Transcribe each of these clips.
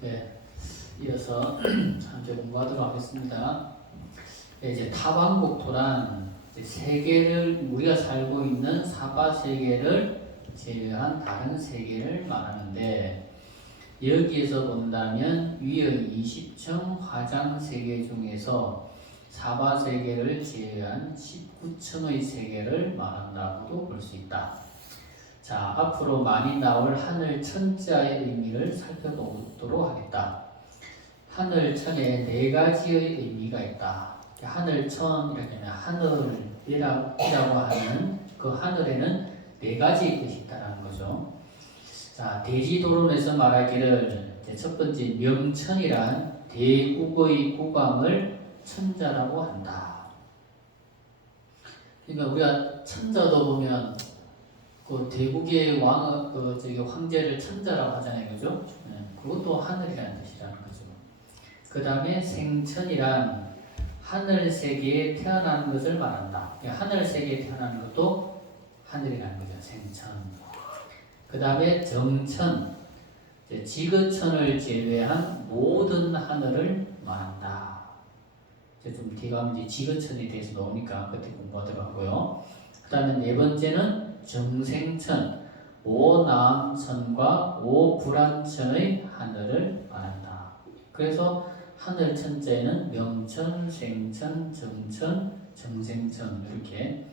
네, 이어서 함께 공부하도록 하겠습니다. 네, 이제 타반국토란 세계를 우리가 살고 있는 사바 세계를 제외한 다른 세계를 말하는데 여기에서 본다면 위의 20층 화장 세계 중에서 사바 세계를 제외한 19층의 세계를 말한다고도 볼 수 있다. 자, 앞으로 많이 나올 하늘 천자의 의미를 살펴보도록 하겠다. 하늘 천에 네 가지의 의미가 있다. 하늘 천이라면 하늘이라고 하는 그 하늘에는 네 가지 뜻이 있다는 거죠. 자, 대지도론에서 말하기를 첫 번째 명천이란 대국의 국왕을 천자라고 한다. 그러니까 우리가 천자도 보면 그 대국의 황제를 천자라고 하잖아요, 그죠? 그것도 하늘이라는 뜻이라는 거죠. 그 다음에 생천이란 하늘 세계에 태어나는 것을 말한다. 하늘 세계에 태어나는 것도 하늘이라는 거죠, 생천. 그 다음에 정천, 지구천을 제외한 모든 하늘을 말한다. 좀 뒤가 이제 지구천에 대해서 나오니까 그때 공부하도록 하고요. 그 다음에 네 번째는 정생천, 오남천과 오불안천의 하늘을 말한다. 그래서 하늘 천자에는 명천, 생천, 정천, 정생천 이렇게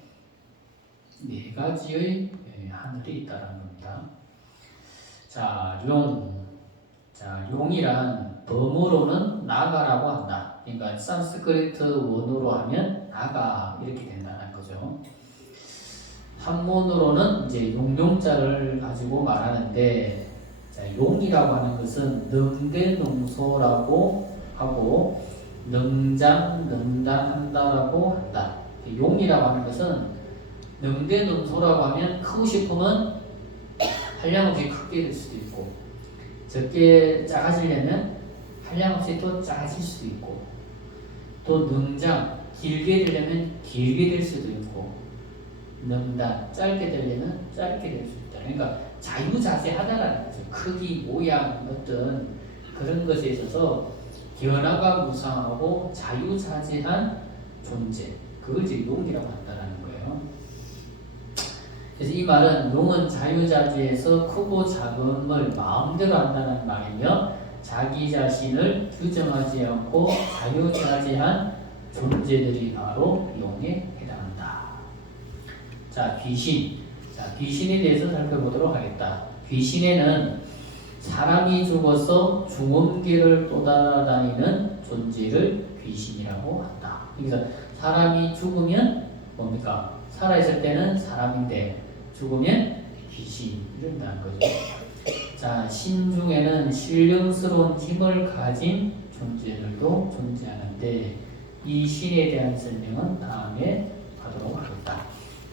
네 가지의 하늘이 있다는 겁니다. 자, 용이란 범어로는 나가라고 한다. 그러니까 산스크리트 원어로 하면 나가 이렇게 된다는 거죠. 한문으로는 이제 용자를 가지고 말하는데, 자, 용이라고 하는 것은 능대능소라고 하고 능장, 능단한다라고 한다. 용이라고 하는 것은 능대능소라고 하면 크고 싶으면 한량없이 크게 될 수도 있고 적게 작아지려면 한량없이 또 작아질 수도 있고 또 능장, 길게 되려면 길게 될 수도 있고 능단, 짧게 되려면 짧게 될 수 있다. 그러니까 자유자재하다라는 거죠. 크기, 모양, 어떤 그런 것에 있어서 변화가 무상하고 자유자재한 존재, 그걸 이제 용이라고 한다는 거예요. 그래서 이 말은 용은 자유자재에서 크고 작음을 마음대로 한다는 말이며 자기 자신을 규정하지 않고 자유자재한 존재들이 바로 용에 해당한다. 자, 귀신. 자, 귀신에 대해서 살펴보도록 하겠다. 귀신에는 사람이 죽어서 중음계를 떠돌아다니는 존재를 귀신이라고 한다. 그래서 사람이 죽으면 뭡니까? 살아있을 때는 사람인데 죽으면 귀신 이런다는 거죠. 자, 신 중에는 신령스러운 힘을 가진 존재들도 존재하는데 이 신에 대한 설명은 다음에 하도록 하겠다.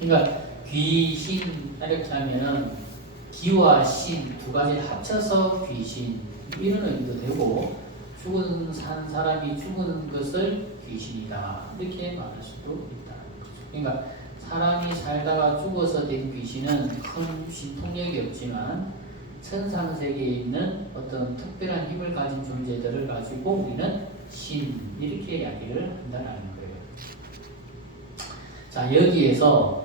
그러니까 귀신 이렇게 하면은 기와 신 두 가지를 합쳐서 귀신 이런 의미도 되고 죽은 산 사람이 죽은 것을 귀신이다 이렇게 말할 수도 있다는 거죠. 그러니까 사람이 살다가 죽어서 된 귀신은 큰 신통력이 없지만 천상세계에 있는 어떤 특별한 힘을 가진 존재들을 가지고 우리는 신 이렇게 이야기를 한다는 거예요. 자, 여기에서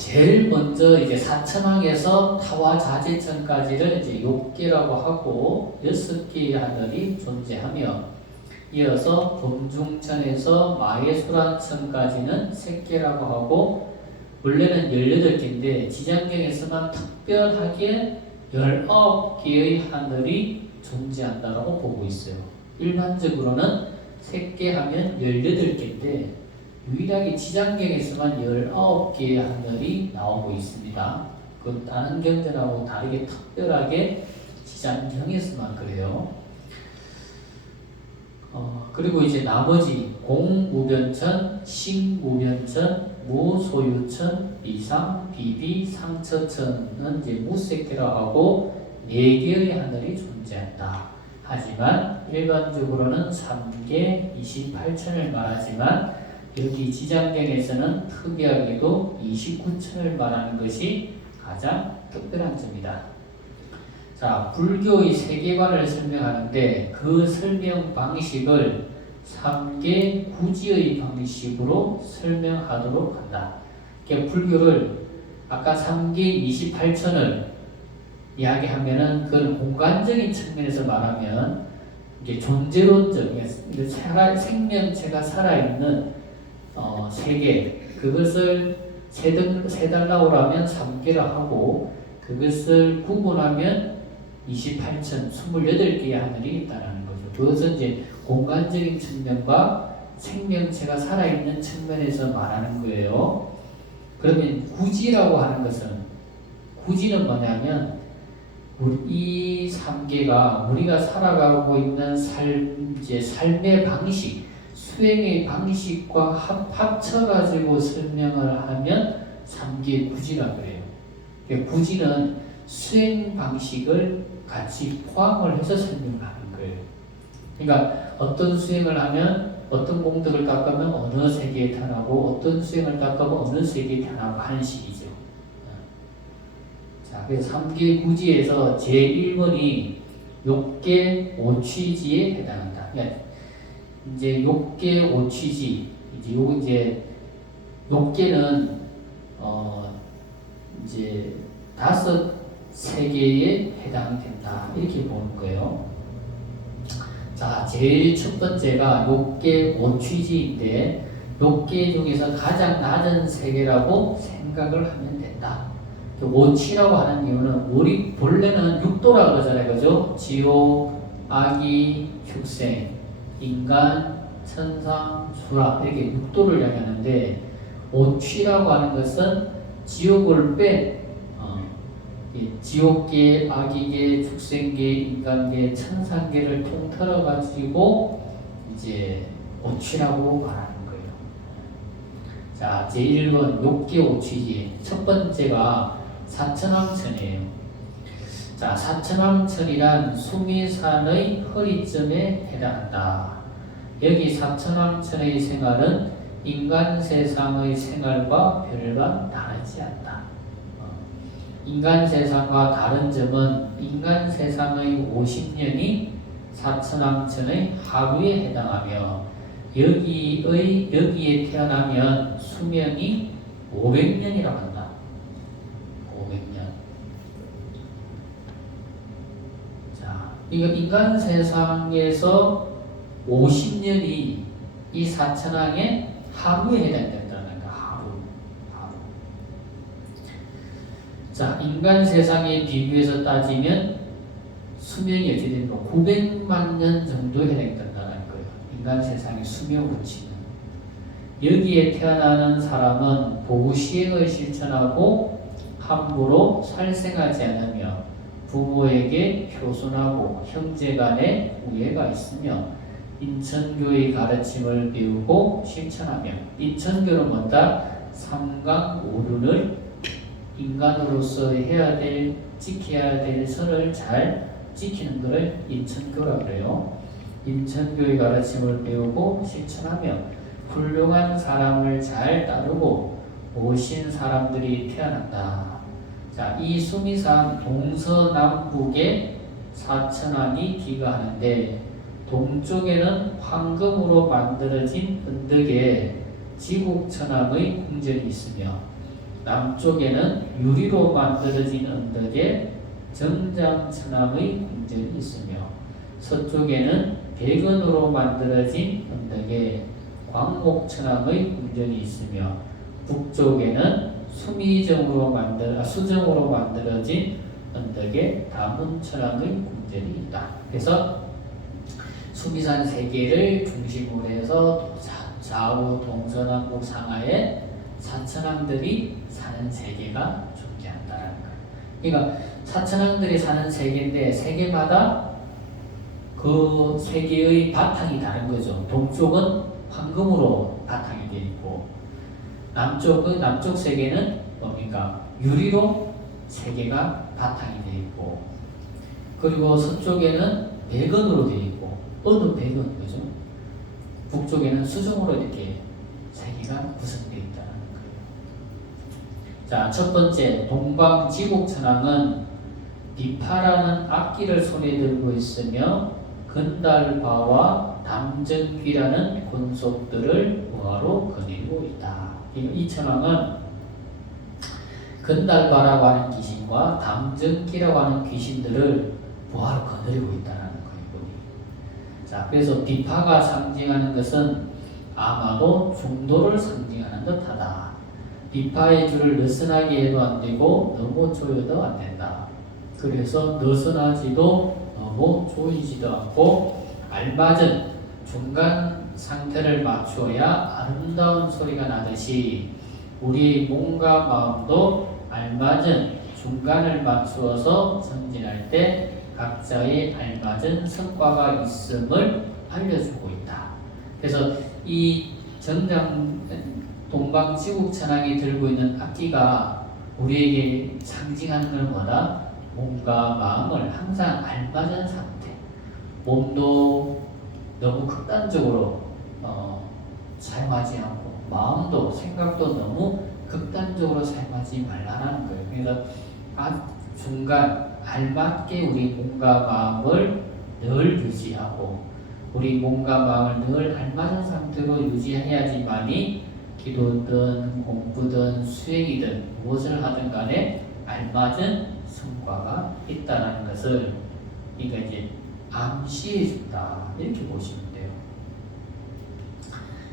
제일 먼저 이제 사천왕에서 타와자재천까지를 이제 6개라고 하고 6개의 하늘이 존재하며 이어서 범중천에서 마예수란천까지는 3개라고 하고 원래는 18개인데 지장경에서만 특별하게 19개의 하늘이 존재한다고 보고 있어요. 일반적으로는 3개 하면 18개인데 유일하게 지장경에서만 19개의 하늘이 나오고 있습니다. 그 다른 경전하고 다르게 특별하게 지장경에서만 그래요. 그리고 이제 나머지 공무변천, 식무변천, 무소유천, 비상, 비비, 상처천은 이제 무색계라고 하고 4개의 하늘이 존재한다. 하지만 일반적으로는 3개 28천을 말하지만 여기 지장경에서는 특이하게도 29천을 말하는 것이 가장 특별한 점이다. 자, 불교의 세계관을 설명하는데 그 설명 방식을 3개 구지의 방식으로 설명하도록 한다. 그러니까 불교를 아까 3개 28천을 이야기하면은 그걸 공간적인 측면에서 말하면 이게 존재론적, 생명체가 살아있는 세계, 그것을 세달라고 하면 3개라 하고 그것을 구분하면 28천, 28개의 하늘이 있다는 거죠. 그것은 이제 공간적인 측면과 생명체가 살아있는 측면에서 말하는 거예요. 그러면 구지라고 하는 것은, 구지는 뭐냐면 이 3개가 우리가 살아가고 있는 삶의 방식, 수행의 방식과 합쳐가지고 설명을 하면 3개 구지라 그래요. 그러니까 구지는 수행 방식을 같이 포함을 해서 설명을 하는 거예요. 그러니까 어떤 수행을 하면 어떤 공덕을 닦으면 어느 세계에 태어나고 어떤 수행을 닦으면 어느 세계에 태어나고 하는 식이죠. 자, 그래서 3개 구지에서 제1번이 욕계 오취지에 해당한다. 그러니까 이제 욕계 오취지, 이제 욕계는 이제 5 세계에 해당이 된다. 이렇게 보는 거예요. 자, 제일 첫 번째가 욕계 오취지인데 욕계 중에서 가장 낮은 세계라고 생각을 하면 된다. 오취라고 하는 이유는 우리 본래는 육도라 그러잖아요. 그죠? 지옥, 악이, 축생, 인간, 천상, 수락 이렇게 육도를 이야기하는데 오취라고 하는 것은 지옥을 뺀 지옥계, 악이계, 축생계, 인간계, 천상계를 통틀어 가지고 이제 오취라고 말하는 거예요. 자, 제1번 욕계 오취지 첫 번째가 사천왕천이에요. 자, 사천왕천이란 수미산의 허리쯤에 해당한다. 여기 사천왕천의 생활은 인간 세상의 생활과 별반 다르지 않다. 인간 세상과 다른 점은 인간 세상의 50년이 사천왕천의 하루에 해당하며 여기에 태어나면 수명이 500년이라고 한다. 500년. 자, 이거 인간 세상에서 50년이 이 사천왕의 하루에 해당된다는 거. 하루. 자, 인간 세상에 비교해서 따지면 수명이 어찌 되면 900만 년 정도에 해당된다는 거예요. 인간 세상의 수명으로 치면. 여기에 태어나는 사람은 보시행을 실천하고 함부로 살생하지 않으며 부모에게 효순하고 형제간에 우애가 있으며 인천교의 가르침을 배우고 실천하며, 인천교는 뭐다? 삼강오륜을 인간으로서 지켜야 될 선을 잘 지키는 것을 인천교라고 그래요. 인천교의 가르침을 배우고 실천하며 훌륭한 사람을 잘 따르고 오신 사람들이 태어난다. 자, 이 수미산 동서남북에 사천왕이 기거하는데 동쪽에는 황금으로 만들어진 은덕에 지국천왕의 궁전이 있으며 남쪽에는 유리로 만들어진 언덕에 정장천왕의 궁전이 있으며 서쪽에는 백은으로 만들어진 언덕에 광목천왕의 궁전이 있으며 북쪽에는 수정으로 만들어진 언덕에 다문천왕의 궁전이 있다. 그래서 수미산 세 개를 중심으로 해서 좌우 동서남북 상하에 사천왕들이 사는 세계가 존재한다는 거예요. 그러니까 사천왕들이 사는 세계인데 세계마다 그 세계의 바탕이 다른 거죠. 동쪽은 황금으로 바탕이 되어 있고 남쪽 세계는 뭡니까? 유리로 세계가 바탕이 되어 있고 그리고 서쪽에는 백은으로 되어 있고 어느 백은 그죠? 북쪽에는 수정으로 이렇게 세계가 구성되어 있다는 거예요. 자, 첫 번째 동방지국천왕은 비파라는 악기를 손에 들고 있으며 건달바와 담정귀라는 권속들을 부하로 거느리고 있다. 이 천왕은 건달바라고 하는 귀신과 담정귀라고 하는 귀신들을 부하로 거느리고 있다는 거예요. 자, 그래서 비파가 상징하는 것은 아마도 중도를 상징하는 듯하다. 비파의 줄을 느슨하게 해도 안 되고 너무 조여도 안 된다. 그래서 느슨하지도 너무 조이지도 않고 알맞은 중간 상태를 맞추어야 아름다운 소리가 나듯이 우리의 몸과 마음도 알맞은 중간을 맞추어서 전진할 때 각자의 알맞은 성과가 있음을 알려주고 있다. 그래서 이 정장 동방지국천왕이 들고 있는 악기가 우리에게 상징하는 건 뭐다? 몸과 마음을 항상 알맞은 상태. 몸도 너무 극단적으로 사용하지 않고 마음도 생각도 너무 극단적으로 사용하지 말라는 거예요. 그래서 중간 알맞게 우리 몸과 마음을 늘 유지하고 우리 몸과 마음을 늘 알맞은 상태로 유지해야지만이 기도든 공부든 수행이든 무엇을 하든 간에 알맞은 성과가 있다는 것을 이거 이제 암시해 준다 이렇게 보시면 돼요.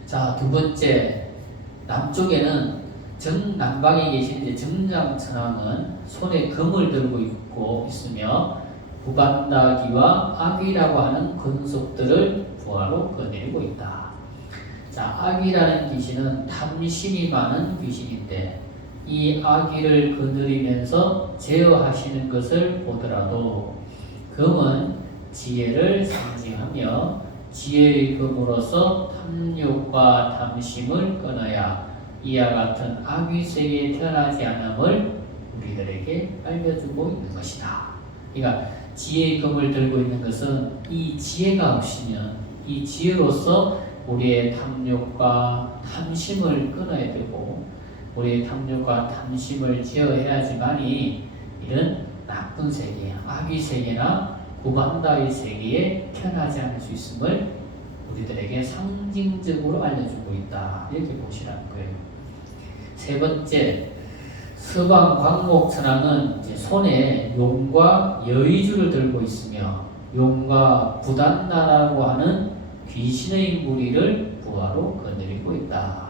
자, 두 번째, 남쪽에는 남방에 계신 이제 정장천왕은 손에 금을 들고 있으며 부반다기와 아귀라고 하는 권속들을 부하로 거느리고 있다. 자, 아귀라는 귀신은 탐심이 많은 귀신인데 이 아귀를 거느리면서 제어하시는 것을 보더라도 금은 지혜를 상징하며 지혜의 금으로서 탐욕과 탐심을 끊어야 이와 같은 아귀세계에 태어나지 않음을 우리들에게 알려주고 있는 것이다. 그러니까 지혜의 금을 들고 있는 것은 이 지혜가 없으면 이 지혜로서 우리의 탐욕과 탐심을 끊어야 되고 우리의 탐욕과 탐심을 제어해야지만이 이런 나쁜 세계, 악의 세계나 구반다의 세계에 태어나지 않을 수 있음을 우리들에게 상징적으로 알려주고 있다. 이렇게 보시라는 거예요. 세 번째, 서방 광목천왕은 손에 용과 여의주를 들고 있으며 용과 부단나라고 하는 귀신의 무리를 부하로 거느리고 있다.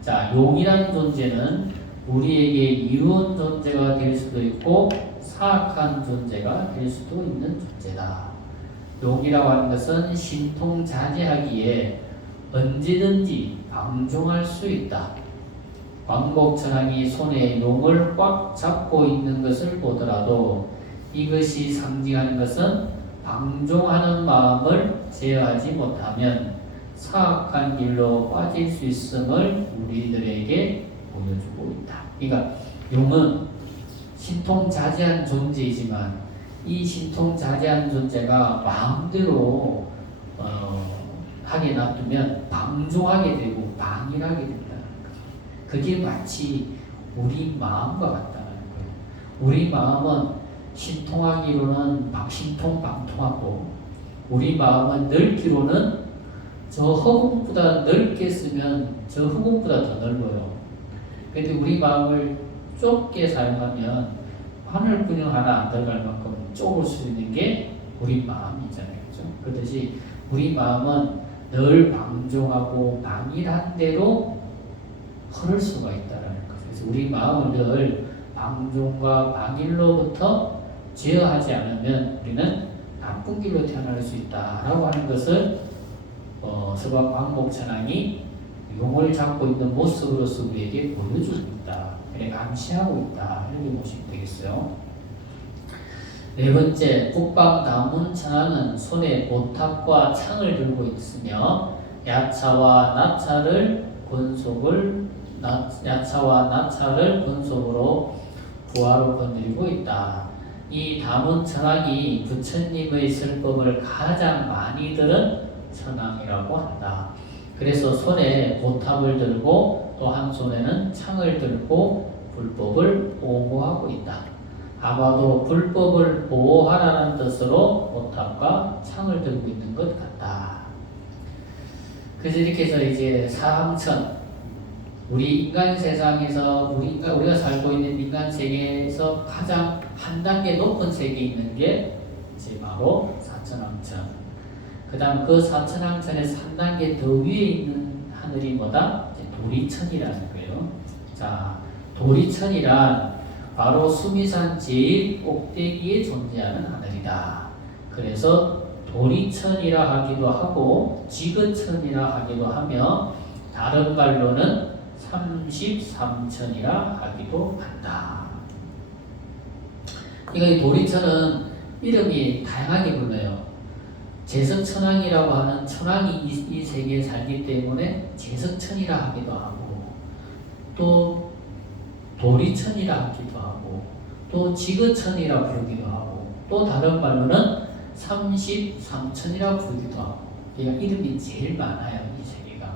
자, 용이라는 존재는 우리에게 이로운 존재가 될 수도 있고 사악한 존재가 될 수도 있는 존재다. 용이라고 하는 것은 신통자제하기에 언제든지 방종할 수 있다. 광목천왕이 손에 용을 꽉 잡고 있는 것을 보더라도 이것이 상징하는 것은 방종하는 마음을 제어하지 못하면 사악한 길로 빠질 수 있음을 우리들에게 보여주고 있다. 그러니까 용은 신통자제한 존재이지만 이 신통자제한 존재가 마음대로 하게 놔두면 방종하게 되고 방일하게 된다는 거예요. 그게 마치 우리 마음과 같다는 거예요. 우리 마음은 신통하기로는 신통방통하고 우리 마음은 넓기로는 저 허공보다 넓게 쓰면 저 허공보다 더 넓어요. 그런데 우리 마음을 좁게 사용하면 하늘뿐영 하나 안 들어갈 만큼 좁을 수 있는 게 우리 마음이잖아요. 그렇죠? 그렇듯이 우리 마음은 늘 방종하고 방일한 대로 흐를 수가 있다는 거죠. 그래서 우리 마음을 늘 방종과 방일로부터 제어하지 않으면 우리는 나쁜 길로 태어날 수 있다라고 하는 것을 서방 광목천왕이 용을 잡고 있는 모습으로서 우리에게 보여주고 있다. 암시하고 있다. 이렇게 보시면 되겠어요. 네 번째, 북방다문천왕은 손에 보탑과 창을 들고 있으며 야차와 나차를 권속으로 부하로 거느리고 있다. 이 다문천왕이 부처님의 설법을 가장 많이 들은 천왕이라고 한다. 그래서 손에 보탑을 들고 또 한 손에는 창을 들고 불법을 옹호하고 있다. 아마도 불법을 보호하라는 뜻으로 모탑과 창을 들고 있는 것 같다. 그래서 이렇게 해서 이제 사함천, 우리 인간 세상에서 우리가 살고 있는 인간 세계에서 가장 한 단계 높은 세계에 있는 게 이제 바로 사천왕천. 그다음 그 사천왕천에서 한 단계 더 위에 있는 하늘이 뭐다? 이제 도리천이라는 거예요. 자, 도리천이란 바로 수미산 제일 꼭대기에 존재하는 하늘이다. 그래서 도리천이라 하기도 하고 지근천이라 하기도 하며 다른 말로는 33천이라 하기도 한다. 이 도리천은 이름이 다양하게 불러요. 제석천왕이라고 하는 천왕이 이 세계에 살기 때문에 제석천이라 하기도 하고, 또 도리천이라 하기도 하고, 또 지그천이라 부르기도 하고, 또 다른 말로는 33천이라 부르기도 하고, 그러니까 이름이 제일 많아요, 이 세계가.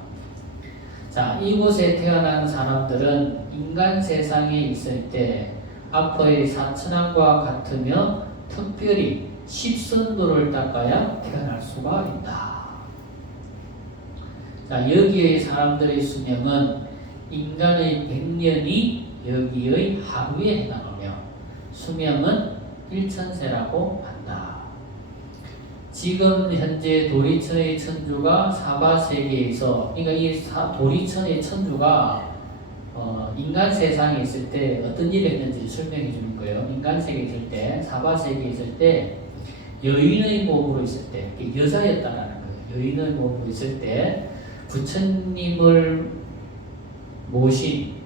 자, 이곳에 태어난 사람들은 인간 세상에 있을 때 앞의 사천왕과 같으며 특별히 십선도를 닦아야 태어날 수가 있다. 자, 여기의 사람들의 수명은 인간의 100년이 여기의 하루에 해당하며 수명은 1000세라고 한다. 지금 현재 도리천의 천주가 사바세계에서, 그러니까 이 도리천의 천주가 인간 세상에 있을 때 어떤 일을 했는지 설명해 주는 거예요. 인간 세계에 있을 때, 사바세계에 있을 때 여인의 몸으로 있을 때, 여자였다라는 거예요. 여인의 몸으로 있을 때 부처님을 모신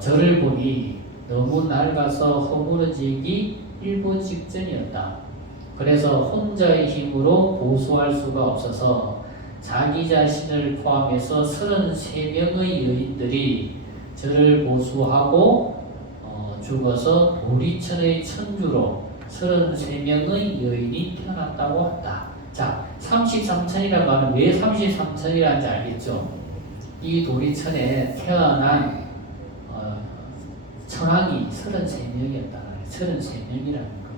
저를 보니 너무 낡아서 허물어지기 일보 직전이었다. 그래서 혼자의 힘으로 보수할 수가 없어서 자기 자신을 포함해서 33명의 여인들이 저를 보수하고 죽어서 도리천의 천주로 33명의 여인이 태어났다고 한다. 자, 33천이라는 말은 왜 33천이라는지 알겠죠? 이 도리천에 태어난 천왕이 33명이었다. 33명이라는 거예요.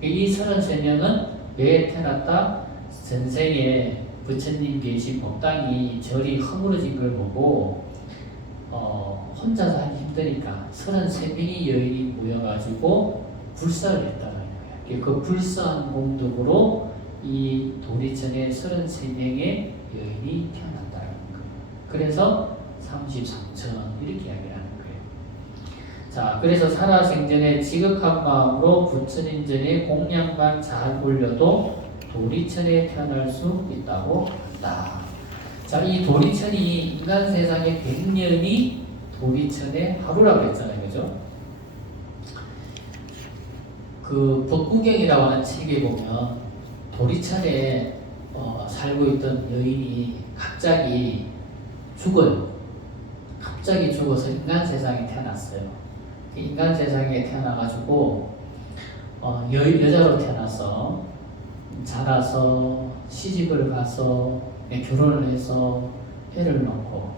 이 33명은 왜 태어났다? 전생에 부처님 계신 법당이 절이 허물어진 걸 보고 혼자서 하기 힘드니까 33명의 여인이 모여가지고 불사를 했다는 거예요. 그 불사한 공덕으로 이 도리천에 33명의 여인이 태어났다는 거예요. 그래서 33천 이렇게 이야기를 하는 거예요. 자, 그래서 살아생전에 지극한 마음으로 부처님 전에 공양만 잘 올려도 도리천에 태어날 수 있다고 한다. 자, 이 도리천이 인간 세상의 100년이 도리천의 하루라고 했잖아요. 그죠? 그 법구경이라고 하는 책에 보면 도리천에 살고 있던 여인이 갑자기 죽어요. 갑자기 죽어서 인간 세상에 태어났어요. 인간 세상에 태어나가지고 여자로 태어나서 자라서 시집을 가서 결혼을 해서 애를 낳고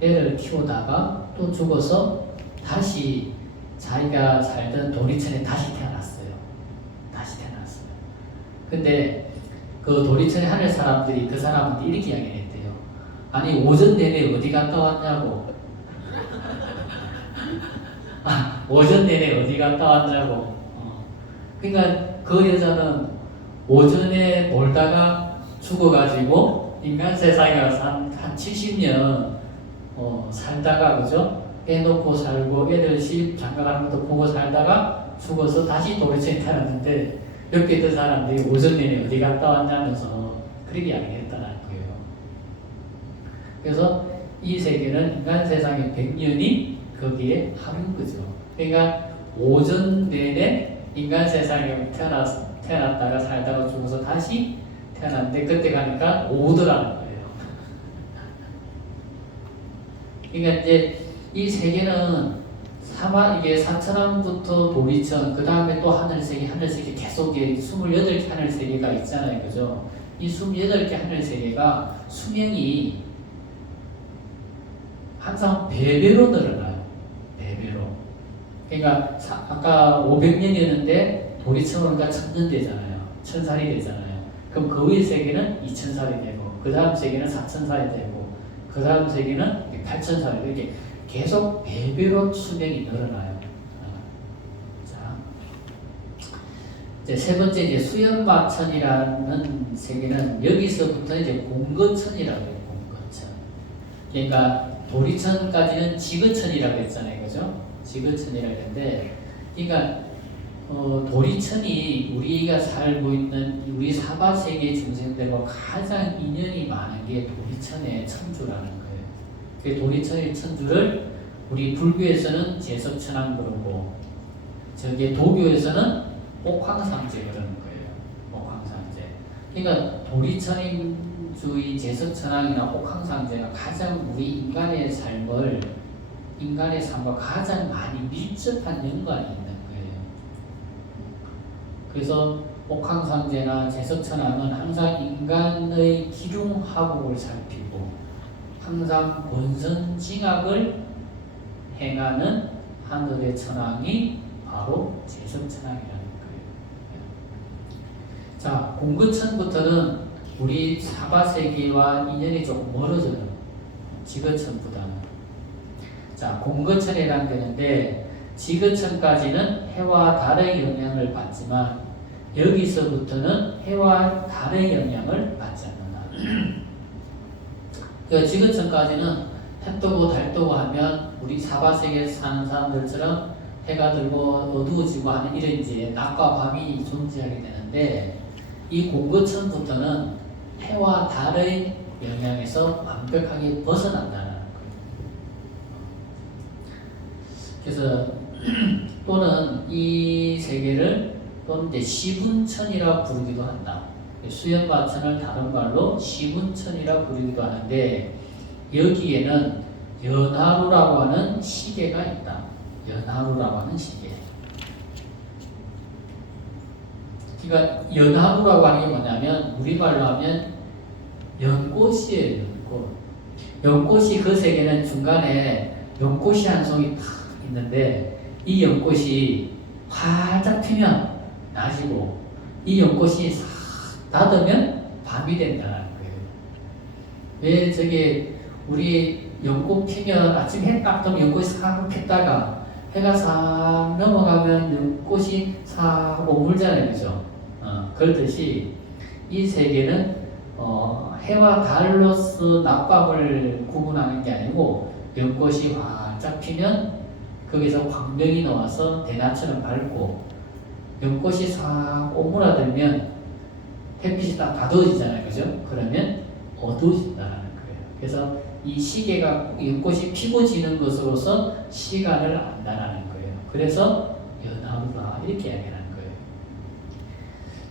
애를 키우다가 또 죽어서 다시 자기가 살던 도리천에 다시 태어났어요. 근데 그 도리천에 하늘 사람들이 그 사람한테 이렇게 이야기를 했대요. 아니, 오전 내내 어디 갔다 왔냐고. 오전 내내 어디 갔다 왔냐고. 그러니까 그 여자는 오전에 놀다가 죽어가지고 인간 세상에 와서 한 70년 살다가, 그죠? 애 놓고 살고 애들 집 장가가는 것도 보고 살다가 죽어서 다시 도리천에 태어났는데 옆에 있던 사람들이 오전 내내 어디 갔다 왔냐면서 그렇게 이야기했다는 거예요. 그래서 이 세계는 인간 세상의 100년이 거기에 하루인 거죠. 그러니까 오전 내내 인간 세상에 태어났다가 살다가 죽어서 다시 태어났는데 그때 가니까 오후더라는 거예요. 그러니까 이제 이 세계는 이게 사천왕부터 도리천, 그 다음에 또 하늘세계 계속 28개 하늘세계가 있잖아요. 그죠? 이 28개 하늘세계가 수명이 항상 배배로 늘어나요. 배배로. 그러니까 아까 500년이었는데 도리처음으로니까 1000년 되잖아요. 1000살이 되잖아요. 그럼 그 위의 세계는 2000살이 되고 그 다음 세계는 4000살이 되고 그 다음 세계는 8000살이 이렇게 계속 배배로 수명이 늘어나요. 자, 이제 세 번째 이제 수연마천이라는 세계는 여기서부터 이제 공거천이라고 해요. 공거천. 그러니까 도리천까지는 지거천이라고 했잖아요, 그죠? 지거천이라고 했는데, 그러니까 도리천이 우리가 살고 있는 우리 사바세계 중생들과 가장 인연이 많은 게 도리천의 천주라는 거예요. 그 도리천의 천주를 우리 불교에서는 제석천왕 그러고 저기 도교에서는 옥황상제 그러는 거예요. 옥황상제. 그러니까 도리천주의 제석천왕이나 옥황상제가 가장 우리 인간의 삶과 가장 많이 밀접한 연관이 있는 거예요. 그래서 옥황상제나 제석천왕은 항상 인간의 기륭하복을 살피고 항상 권선징악을 행하는 하늘의 천왕이 바로 제석천왕이라는 거예요. 자, 공거천부터는 우리 사바세계와 인연이 조금 멀어져요. 지거천보다는. 자, 공거천이라는 게 있는데 지거천까지는 해와 달의 영향을 받지만 여기서부터는 해와 달의 영향을 받지 않는다. 그 지거천까지는 해 뜨고 달 뜨고 하면 우리 사바세계에서 사는 사람들처럼 해가 들고 어두워지고 하는 이런 이제 낮과 밤이 존재하게 되는데 이 공거천부터는 해와 달의 영향에서 완벽하게 벗어난다는 거예요. 그래서 또는 이 세계를 또는 이제 시분천이라 부르기도 한다. 수연마천을 다른 말로 시분천이라 부르기도 하는데 여기에는 연하루라고 하는 시계가 있다. 연하루라고 하는 시계. 그러니까 연하루라고 하는 게 뭐냐면 우리말로 하면 연꽃이에요. 연꽃. 연꽃이 그 세계는 중간에 연꽃이 한 송이 탁 있는데 이 연꽃이 활짝 피면 낮이고 이 연꽃이 싹 닫으면 밤이 된다는 거예요. 왜 저게 우리 연꽃 피면 아침 해 딱 뜨면 연꽃이 싹 폈다가 해가 싹 넘어가면 연꽃이 싹 오물잖아요, 그죠? 그렇듯이 이 세계는 해와 달로서 낮밤을 구분하는 게 아니고 연꽃이 활짝 피면 거기서 광명이 나와서 대낮처럼 밝고 연꽃이 싹 오므라들면 햇빛이 딱 가둬지잖아요, 그죠? 그러면 어두워진다는 거예요. 그래서 이 시계가 연꽃이 피고 지는 것으로서 시간을 안다는 거예요. 그래서 연하루라 이렇게 이야기하는 거예요.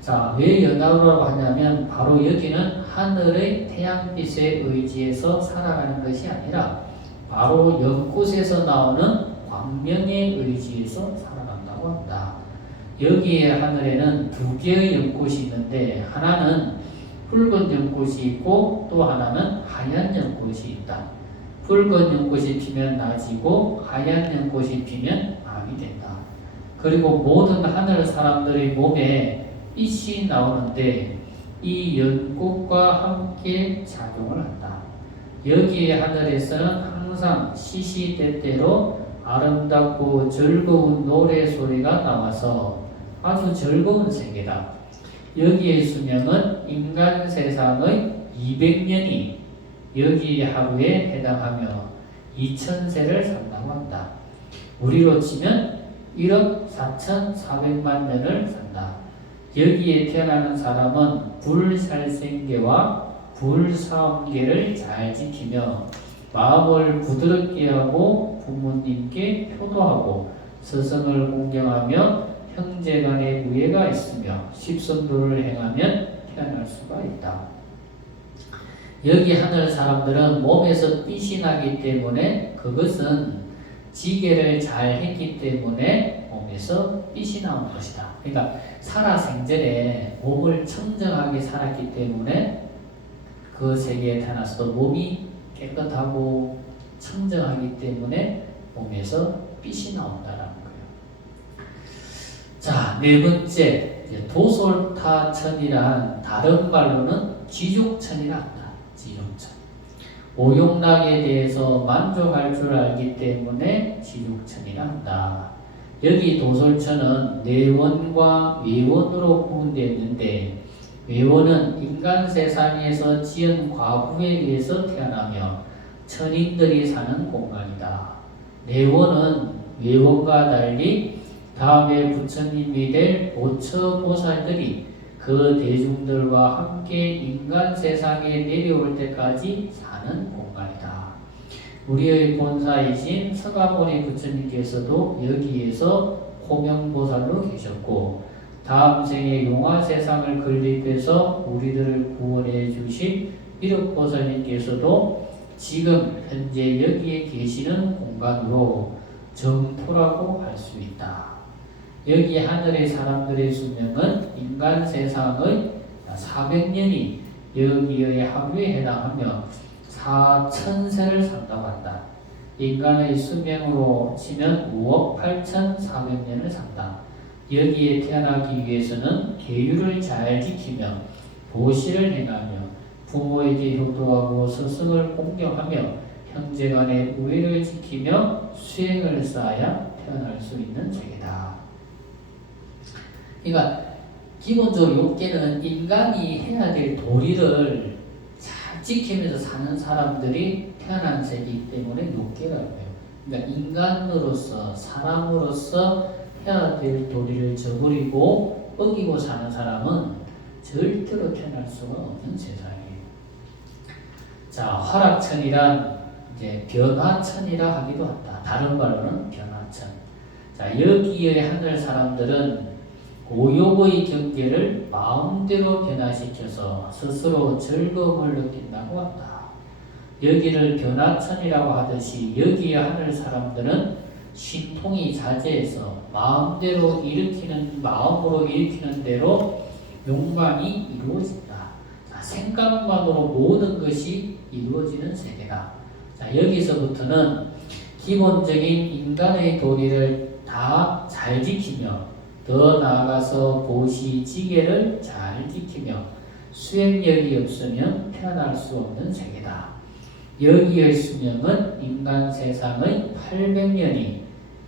자, 왜 연하루라고 하냐면 바로 여기는 하늘의 태양빛에 의지해서 살아가는 것이 아니라 바로 연꽃에서 나오는 광명에 의지해서 살아간다고 한다. 여기에 하늘에는 두 개의 연꽃이 있는데 하나는 붉은 연꽃이 있고 또 하나는 하얀 연꽃이 있다. 붉은 연꽃이 피면 낮이고 하얀 연꽃이 피면 밤이 된다. 그리고 모든 하늘 사람들의 몸에 빛이 나오는데 이 연꽃과 함께 작용을 한다. 여기에 하늘에서는 항상 시시때때로 아름답고 즐거운 노래소리가 나와서 아주 즐거운 세계다. 여기의 수명은 인간 세상의 200년이 여기 하루에 해당하며 2000세를 산다고 한다. 우리로 치면 1억 4,400만 년을 산다. 여기에 태어나는 사람은 불살생계와 불사음계를 잘 지키며 마음을 부드럽게 하고 부모님께 효도하고 스승을 공경하며 형제간의 우애가 있으며 십선도를 행하면 태어날 수가 있다. 여기 하늘 사람들은 몸에서 빛이 나기 때문에 그것은 지계를 잘 했기 때문에 몸에서 빛이 나온 것이다. 그러니까 살아생전에 몸을 청정하게 살았기 때문에 그 세계에 태어나서도 몸이 깨끗하고 청정하기 때문에 몸에서 빛이 나온다는 거예요. 자, 네 번째, 이제 도솔타천이란 다른 말로는 지족천이라 한다. 지족천. 오용락에 대해서 만족할 줄 알기 때문에 지족천이라 한다. 여기 도솔천은 내원과 외원으로 구분되어 있는데, 외원은 인간 세상에서 지은 과부에 의해서 태어나며 천인들이 사는 공간이다. 내원은 외원과 달리 다음에 부처님이 될 보처보살들이 그 대중들과 함께 인간 세상에 내려올 때까지 사는 공간이다. 우리의 본사이신 서가모니 부처님께서도 여기에서 호명보살로 계셨고, 다음 생에 용화 세상을 건립해서 우리들을 구원해 주신 미륵보살님께서도 지금 현재 여기에 계시는 공간으로 정토라고 할 수 있다. 여기 하늘의 사람들의 수명은 인간 세상의 400년이 여기의 하루에 해당하며 4천세를 산다고 한다. 인간의 수명으로 치면 5억 8,400년을 산다. 여기에 태어나기 위해서는 계율을 잘 지키며 보시를 행하며 부모에게 효도하고 스승을 공경하며 형제간의 우애를 지키며 수행을 쌓아야 태어날 수 있는 세계다. 그러니까 기본적으로 욕계는 인간이 해야 될 도리를 잘 지키면서 사는 사람들이 태어난 세계이기 때문에 욕계라고 해요. 그러니까 인간으로서 사람으로서 해야 될 도리를 저버리고 어기고 사는 사람은 절대로 태어날 수가 없는 세상이에요. 자, 화락천이란 이제 변화천이라 하기도 한다. 다른 말로는 변화천. 자, 여기의 하늘 사람들은 오욕의 경계를 마음대로 변화시켜서 스스로 즐거움을 느낀다고 한다. 여기를 변화천이라고 하듯이 여기의 하늘 사람들은 신통이 자제해서 마음으로 일으키는 대로 욕망이 이루어진다. 자, 생각만으로 모든 것이 이루어지는 세계다. 자, 여기서부터는 기본적인 인간의 도리를 다 잘 지키며 더 나아가서 보시, 지계를 잘 지키며 수행력이 없으면 태어날 수 없는 세계다. 여기의 수명은 인간 세상의 800년이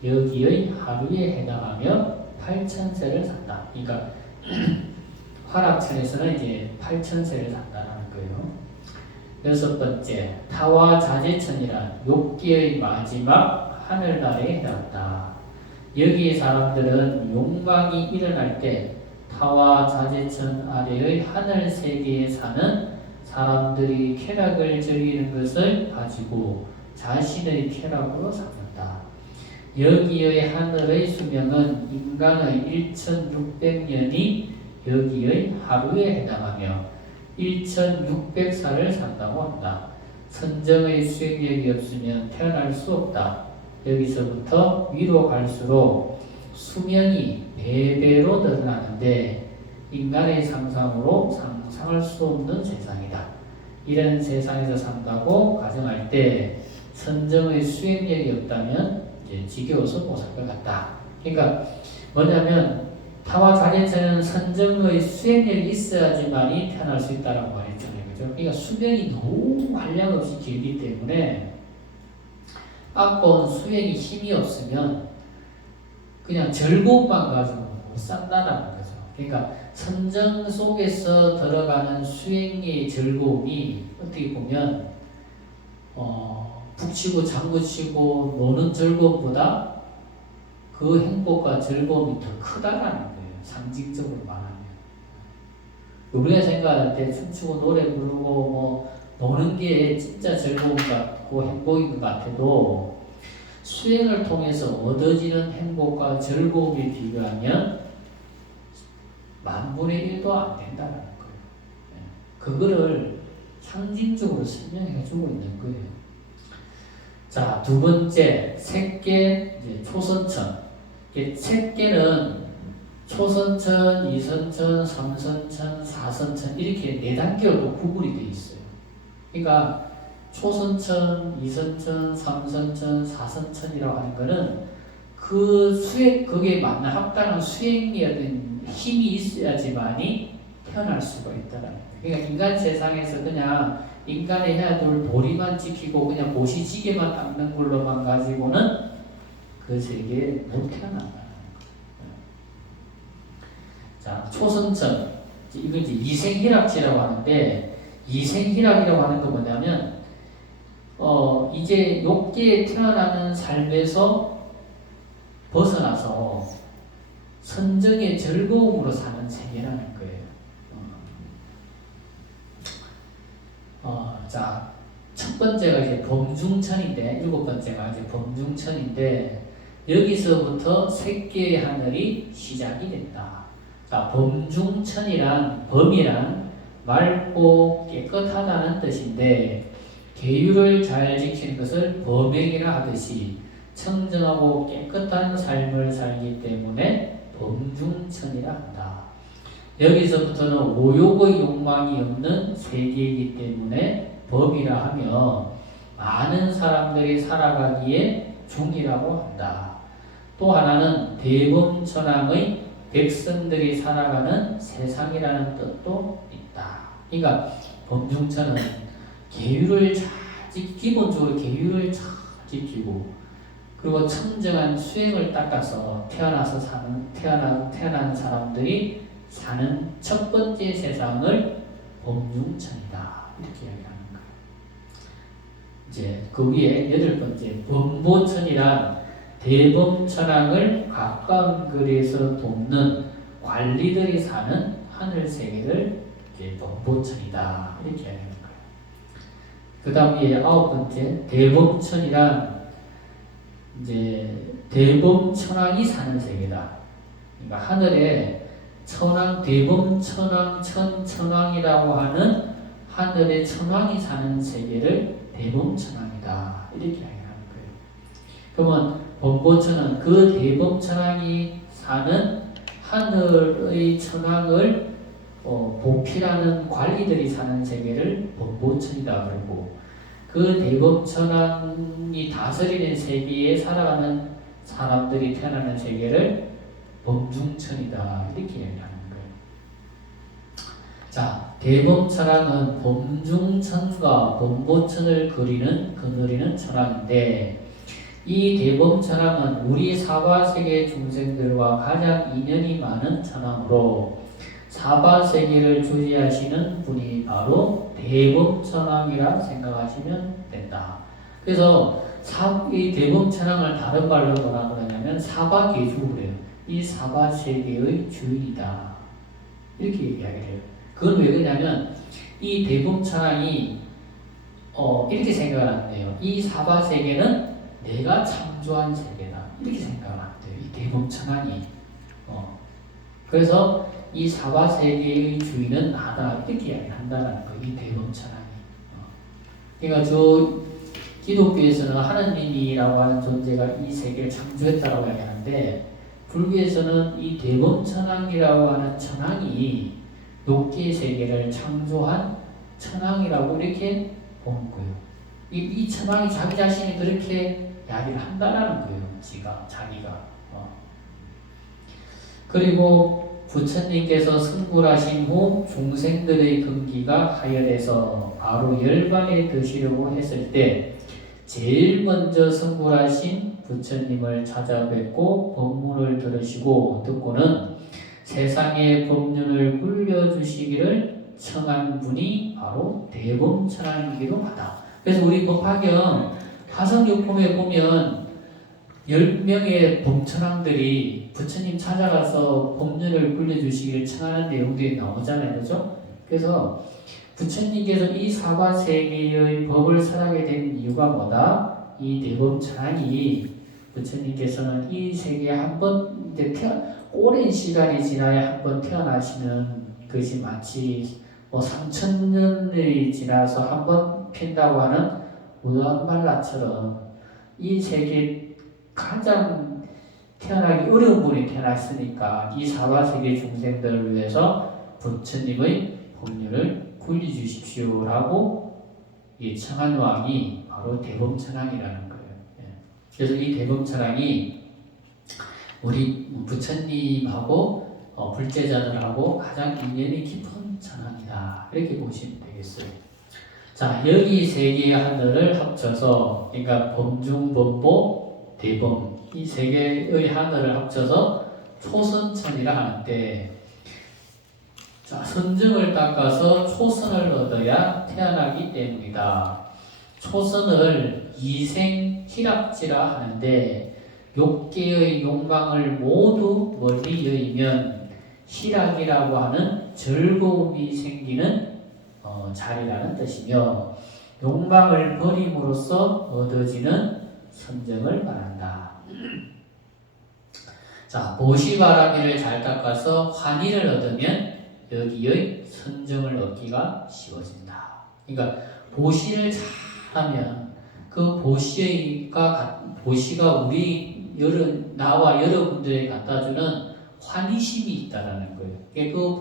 여기의 하루에 해당하며 8,000세를 산다. 그러니까 화락천에서는 이제 8,000세를 산다는 거예요. 여섯 번째, 타와 자제천이란 욕계의 마지막 하늘나라에 해당한다. 여기 사람들은 욕망이 일어날 때 타와 자제천 아래의 하늘 세계에 사는 사람들이 쾌락을 즐기는 것을 가지고 자신의 쾌락으로 삼는다. 여기의 하늘의 수명은 인간의 1600년이 여기의 하루에 해당하며 1600살을 산다고 한다. 선정의 수행력이 없으면 태어날 수 없다. 여기서부터 위로 갈수록 수명이 배배로 늘어나는데 인간의 상상으로 상상할 수 없는 세상이다. 이런 세상에서 산다고 가정할 때 선정의 수행력이 없다면 이제 지겨워서 못 살 것 같다. 그러니까 뭐냐면 타와 자제천은 선정의 수행력이 있어야지만이 태어날 수 있다라고 말했잖아요. 그죠? 그러니까 수명이 너무 한량없이 길기 때문에 아까운 수행이 힘이 없으면 그냥 즐거움만 가지고 못 산다는 거죠. 그러니까 선정 속에서 들어가는 수행의 즐거움이 어떻게 보면 북치고 장구치고 노는 즐거움보다 그 행복과 즐거움이 더 크다라는 거예요. 상징적으로 말하면. 우리가 생각할 때 춤추고 노래 부르고 뭐 노는 게 진짜 즐거움 같고 행복인 것 같아도 수행을 통해서 얻어지는 행복과 즐거움에 비교하면 만분의 1도 안 된다는 거예요. 그거를 상징적으로 설명해 주고 있는 거예요. 자, 두 번째, 색계 초선천. 색계는 초선천, 이선천, 삼선천, 사선천 이렇게 네 단계로 구분이 되어 있어요. 그러니까 초선천, 이선천, 삼선천, 사선천이라고 하는 거는 그 수행, 거기에 맞는 합당한 수행이라든 힘이 있어야지만이 태어날 수가 있다라는 거예요. 그러니까 인간 세상에서 그냥 인간이 해야 될 도리만 지키고 그냥 보시지게만 닦는 걸로만 가지고는 그 세계에 못 태어난다는 거예요. 자, 초선천. 이거 이제 이생희락지라고 하는데, 이생희락이라고 하는 건 뭐냐면, 이제 욕계에 태어나는 삶에서 벗어나서 선정의 즐거움으로 사는 세계라는 거예요. 자, 첫 번째가 이제 범중천인데, 일곱 번째가 이제 범중천인데, 여기서부터 색계의 하늘이 시작이 된다. 자, 범중천이란, 범이란 맑고 깨끗하다는 뜻인데, 계율을 잘 지키는 것을 범행이라 하듯이 청정하고 깨끗한 삶을 살기 때문에 범중천이라 한다. 여기서부터는 오욕의 욕망이 없는 세계이기 때문에 범이라 하며 많은 사람들이 살아가기에 중이라고 한다. 또 하나는 대범천왕의 백성들이 살아가는 세상이라는 뜻도 있다. 그러니까 범중천은 계율을 잘 기본적으로 계율을 잘 지키고 그리고 청정한 수행을 닦아서 태어난 사람들이 사는 첫 번째 세상을 범중천이다. 이렇게 이야기하는 거예요. 이제 그 위에 여덟 번째 범보천이란 대범천왕을 가까운 거리에서 돕는 관리들이 사는 하늘 세계를 이제 범보천이다. 이렇게 이야기하는 거예요. 그 다음 위에 아홉 번째 대범천이란 이제 대범천왕이 사는 세계다. 그러니까 하늘에 천왕, 대범천왕, 천천왕이라고 하는 하늘의 천왕이 사는 세계를 대범천왕이다. 이렇게 이야기하는 거예요. 그러면 범보천은 그 대범천왕이 사는 하늘의 천왕을 보필하는 관리들이 사는 세계를 범보천이다 그러고 그 대범천왕이 다스리는 세계에 살아가는 사람들이 태어나는 세계를 범중천이다. 이렇게 얘기하는 거예요. 자, 대범천왕은 범중천과 범보천을 거느리는 천왕인데 이 대범천왕은 우리 사바세계 중생들과 가장 인연이 많은 천왕으로 사바세계를 주지하시는 분이 바로 대범천왕이라 생각하시면 된다. 그래서 이 대범천왕을 다른 말로 뭐라고 하냐면 사바계주 그래요. 이 사바세계의 주인이다. 이렇게 이야기를 해요. 그건 왜 그러냐면 이 대범천왕이 이렇게 생각을 한대요. 이 사바세계는 내가 창조한 세계다. 이렇게 생각을 한대요. 이 대범천왕이. 그래서 이 사바세계의 주인은 나다. 이렇게 이야기한다는 거예요. 이 대범천왕이. 그러니까 저 기독교에서는 하나님이라고 하는 존재가 이 세계를 창조했다고 이야기하는데 불교에서는 이 대범천왕이라고 하는 천왕이 욕계 세계를 창조한 천왕이라고 이렇게 보는 거예요. 이 천왕이 자기 자신이 그렇게 이야기를 한다라는 거예요. 자기가. 그리고 부처님께서 승불하신 후 중생들의 근기가 하열해서 바로 열반에 드시려고 했을 때 제일 먼저 승불하신 부처님을 찾아뵙고 법문을 들으시고 듣고는 세상의 법륜을 굴려주시기를 청한 분이 바로 대범천왕이기도 하다. 그래서 우리 법화경 화성육품에 보면 10명의 범천왕들이 부처님 찾아가서 법륜을 굴려주시기를 청하는 내용들이 나오잖아요. 그죠? 그래서 부처님께서 이 사바세계의 법을 설하게 된 이유가 뭐다? 이 대범천왕이 부처님께서는 이 세계에 한번 오랜 시간이 지나야 한번 태어나시는 것이 마치 3000년이 지나서 한번 핀다고 하는 무한말라처럼 이 세계 가장 태어나기 어려운 분이 태어났으니까 이 사바세계 중생들을 위해서 부처님의 법륜을 굴려주십시오라고 청한 왕이 바로 대범천왕이라는 거예요. 그래서 이 대범천왕이 우리 부처님하고 불제자들하고 가장 인연이 깊은 천왕이다. 이렇게 보시면 되겠어요. 자, 여기 세 개의 하늘을 합쳐서, 그러니까 범중, 범보, 대범, 이 세 개의 하늘을 합쳐서 초선천이라 하는데, 자, 선정을 닦아서 초선을 얻어야 태어나기 때문이다. 초선을 이생 희락지라 하는데, 욕계의 욕망을 모두 멀리 여의면 희락이라고 하는 즐거움이 생기는 자리라는 뜻이며, 욕망을 버림으로써 얻어지는 선정을 말한다. 자, 보시바라기를 잘 닦아서 환희를 얻으면 여기의 선정을 얻기가 쉬워진다. 그러니까 보시를 잘하면 그 보시가 나와 여러분들에게 갖다주는 환희심이 있다라는 거예요. 그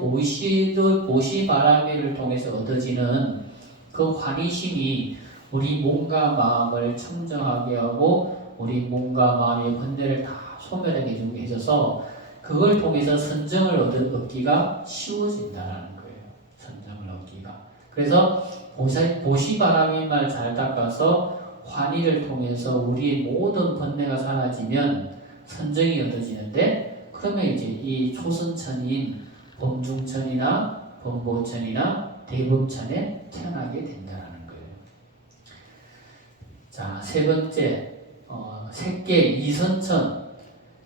보시바라기를 통해서 얻어지는 그 환희심이 우리 몸과 마음을 청정하게 하고 우리 몸과 마음의 번뇌를 다 소멸하게 해줘서 그걸 통해서 선정을 얻기가 쉬워진다는 거예요. 선정을 얻기가. 그래서 보시바라기만 잘 닦아서 환희를 통해서 우리의 모든 번뇌가 사라지면 선정이 얻어지는데, 그러면 이제 이 초선천인 범중천이나 범보천이나 대범천에 태어나게 된다는 거예요. 자, 세 번째, 색계 이선천,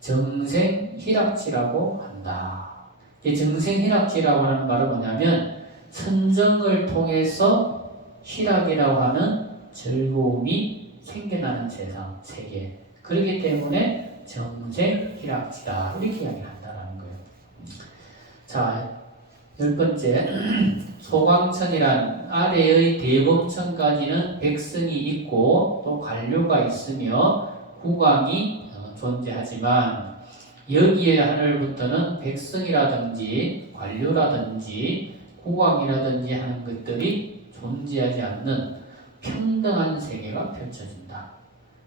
정생희락지라고 한다. 이 정생희락지라고 하는 말은 뭐냐면 선정을 통해서 희락이라고 하는 즐거움이 생겨나는 세상, 세계. 그렇기 때문에 정생희락지다. 이렇게 이야기한다는 거예요. 자, 10번째, 소광천이란 아래의 대범천까지는 백성이 있고 또 관료가 있으며 국왕이 존재하지만 여기에 하늘부터는 백성이라든지 관료라든지 국왕이라든지 하는 것들이 존재하지 않는 평등한 세계가 펼쳐진다.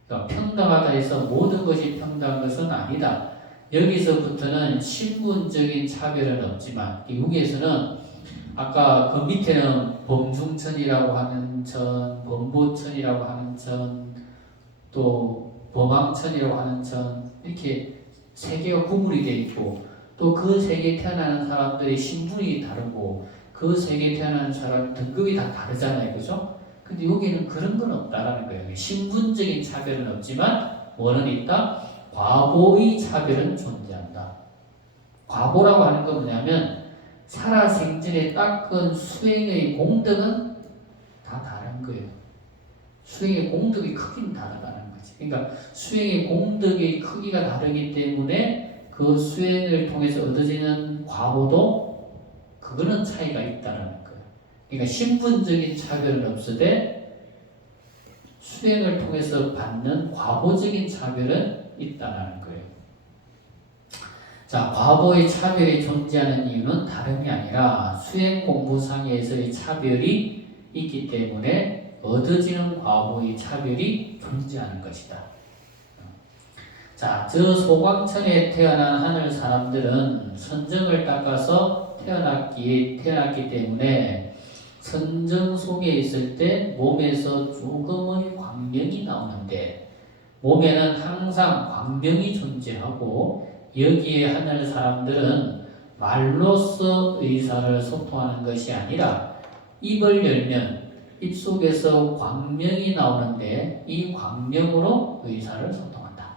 그러니까 평등하다 해서 모든 것이 평등한 것은 아니다. 여기서부터는 신분적인 차별은 없지만 여기에서는 아까 그 밑에는 범중천이라고 하는 천, 범보천이라고 하는 천, 또 범왕천이라고 하는 천, 이렇게 세 개가 구분이 되어 있고 또 그 세 개 태어나는 사람들의 신분이 다르고 그 세 개 태어나는 사람 등급이 다 다르잖아요. 그죠? 근데 여기는 그런 건 없다라는 거예요. 신분적인 차별은 없지만 뭐는 있다? 과보의 차별은 존재한다. 과보라고 하는 건 뭐냐면 살아생전에 닦은 수행의 공덕은 다 다른 거예요. 수행의 공덕의 크기는 다르다는 거지. 그러니까 수행의 공덕의 크기가 다르기 때문에 그 수행을 통해서 얻어지는 과보도 그거는 차이가 있다는 거예요. 그러니까 신분적인 차별은 없으되 수행을 통해서 받는 과보적인 차별은 있다는 거예요. 자, 과보의 차별이 존재하는 이유는 다름이 아니라 수행 공부상에서의 차별이 있기 때문에 얻어지는 과보의 차별이 존재하는 것이다. 자, 저 소광천에 태어난 하늘 사람들은 선정을 닦아서 태어났기 때문에 선정 속에 있을 때 몸에서 조금의 광명이 나오는데 몸에는 항상 광명이 존재하고 여기에 하늘 사람들은 말로써 의사를 소통하는 것이 아니라 입을 열면 입속에서 광명이 나오는데 이 광명으로 의사를 소통한다.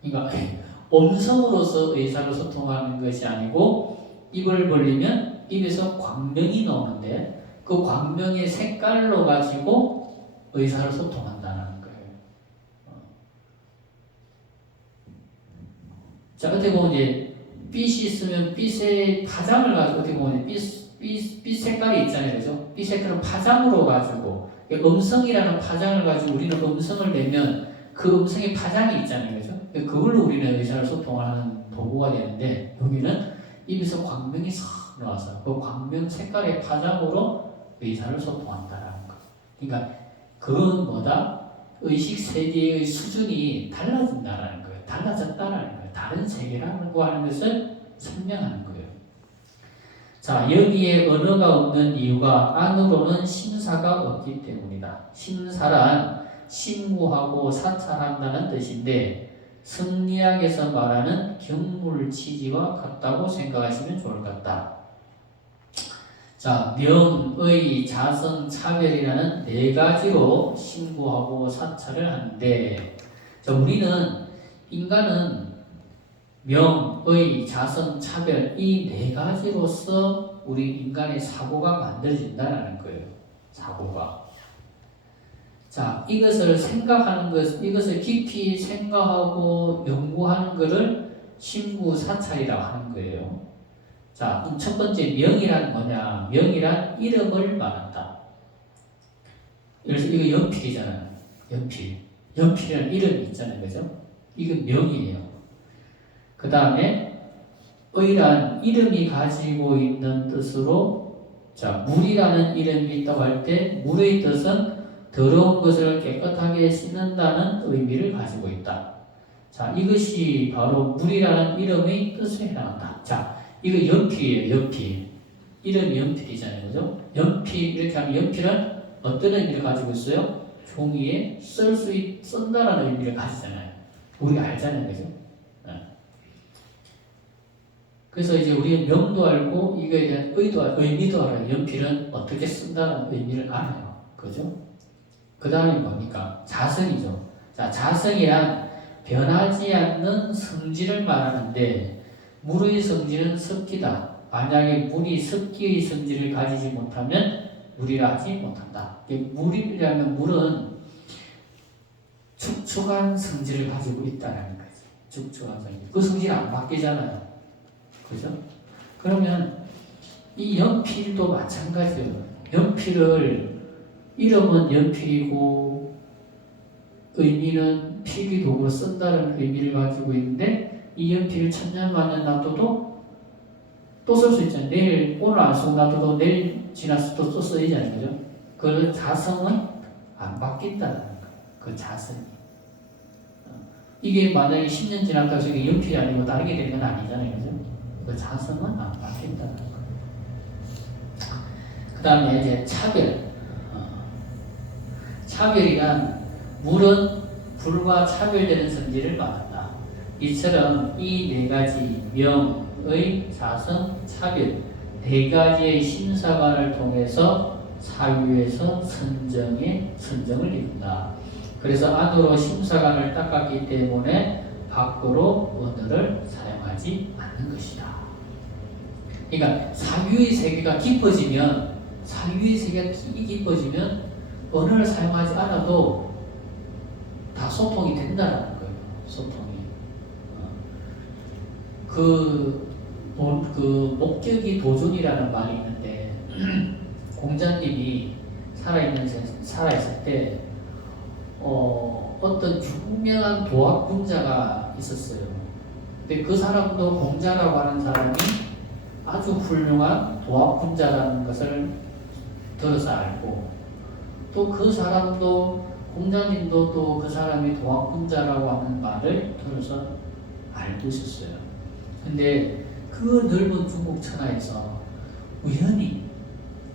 그러니까 음성으로서 의사를 소통하는 것이 아니고 입을 벌리면 입에서 광명이 나오는데 그 광명의 색깔로 가지고 의사를 소통한다는 거예요. 자, 어떻게 보면 이제 빛이 있으면 빛의 파장을 가지고 어떻게 보면 빛 색깔이 있잖아요, 그죠? 빛 색깔은 파장으로 가지고 음성이라는 파장을 가지고 우리는 음성을 내면 그 음성의 파장이 있잖아요, 그죠? 그걸로 우리는 의사를 소통하는 도구가 되는데 여기는 입에서 광명이 싹 나와서 그 광명 색깔의 파장으로 의사를 소통한다라는 거. 그러니까 그건 뭐다? 의식 세계의 수준이 달라진다라는 거예요. 달라졌다라는 거예요. 다른 세계라고 하는 것을 설명하는 거예요. 자, 여기에 언어가 없는 이유가 안으로는 심사가 없기 때문이다. 심사란 심구하고 사찰한다는 뜻인데 성리학에서 말하는 경물치지와 같다고 생각하시면 좋을 것 같다. 자, 명, 의, 자성, 차별이라는 네 가지로 신고하고 사찰을 하는데, 자, 인간은 명, 의, 자성, 차별 이 네 가지로서 우리 인간의 사고가 만들어진다는 거예요. 사고가. 자, 이것을 이것을 깊이 생각하고 연구하는 것을 신구사찰이라고 하는 거예요. 자, 그럼 첫 번째 명이란 뭐냐? 명이란 이름을 말한다. 그래서 이거 연필이잖아요. 연필이라는 이름이 있잖아요. 그죠? 이건 명이에요. 그 다음에 의란 이름이 가지고 있는 뜻으로, 자, 물이라는 이름이 있다고 할 때 물의 뜻은 더러운 것을 깨끗하게 씻는다는 의미를 가지고 있다. 자, 이것이 바로 물이라는 이름의 뜻에 해당한다. 자, 이거 연필이에요. 연필. 이름이 연필이잖아요. 그죠? 연필, 이렇게 하면 연필은 어떤 의미를 가지고 있어요? 종이에 쓴다라는 의미를 가지잖아요. 우리가 알잖아요. 그죠? 네. 그래서 이제 우리는 명도 알고 이거에 대한 의미도 알아요. 연필은 어떻게 쓴다는 의미를 알아요. 그죠? 그 다음에 뭡니까? 자성이죠. 자, 자성이란 변하지 않는 성질을 말하는데 물의 성질은 습기다. 만약에 물이 습기의 성질을 가지지 못하면 물이라 하지 못한다. 물이라면 물은 축축한 성질을 가지고 있다는 거지. 축축한 성질. 그 성질이 안 바뀌잖아요. 그죠? 그러면 이 연필도 마찬가지예요. 이름은 연필이고 의미는 필기도구로 쓴다는 의미를 가지고 있는데 이 연필을 천년 만년 놔둬도 또 쓸 수 있잖아요. 오늘 안 쓰고 놔둬도 내일 지나서 또 써야잖아요. 그죠? 그 자성은 안 바뀐다는 거예요. 그 자성이. 이게 만약에 10년 지났다고 해서 이게 연필이 아니고 다르게 되는 건 아니잖아요. 그죠? 그 자성은 안 바뀐다는 거예요. 그 다음에 이제 차별. 차별이란 물은 불과 차별되는 성질을 말한다. 이처럼 이 네 가지 명, 의, 자성, 차별 네 가지의 심사관을 통해서 사유에서 선정을 이룬다. 그래서 안으로 심사관을 닦았기 때문에 밖으로 언어를 사용하지 않는 것이다. 그러니까 사유의 세계가 깊어지면 언어를 사용하지 않아도 다 소통이 된다는 거예요. 소통이. 목격이 도준이라는 말이 있는데 공자님이 살아있을 때 어떤 유명한 도학군자가 있었어요. 근데 그 사람도 공자라고 하는 사람이 아주 훌륭한 도학군자라는 것을 들어서 알고 또 그 사람도 공자님도 또 그 사람이 도학군자라고 하는 말을 들어서 알고 있었어요. 근데 그 넓은 중국 천하에서 우연히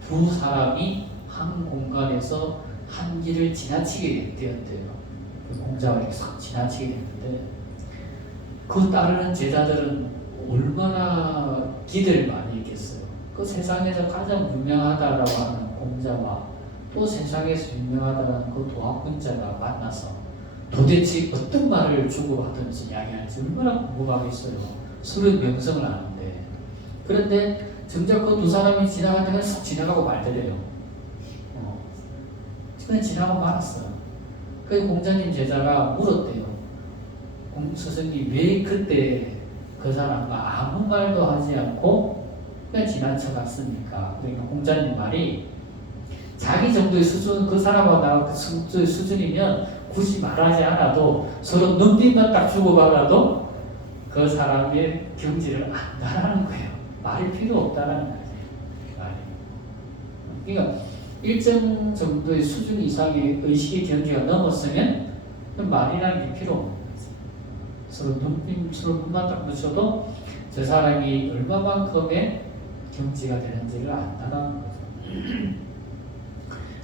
두 사람이 한 공간에서 한 길을 지나치게 되었대요. 그 공자가 이렇게 싹 지나치게 됐는데 그 따르는 제자들은 얼마나 기대를 많이 했겠어요. 그 세상에서 가장 유명하다라고 하는 공자와 또 세상에서 유명하다는 그 도학군자가 만나서 도대체 어떤 말을 주고받든지 이야기할지 얼마나 궁금하겠어요. 서로 명성을 아는데. 그런데 정작 그 두 사람이 지나가다가 쑥 지나가고 말더래요. 그냥 지나가고 말았어요. 그 공자님 제자가 물었대요. 스승님 왜 그때 그 사람과 아무 말도 하지 않고 그냥 지나쳐 갔습니까? 그러니까 공자님 말이 자기 정도의 수준, 그 사람과 그 정도의 수준이면 굳이 말하지 않아도 서로 눈빛만 딱 주고받아도 그 사람의 경지를 안다라는 거예요. 말이 필요 없다라는 거예요. 그러니까 일정 정도의 수준 이상의 의식의 경지가 넘었으면 말이라는 게 필요 없는 거지. 서로 눈만 딱 붙여도 저 사람이 얼마만큼의 경지가 되는지를 안다는 거죠.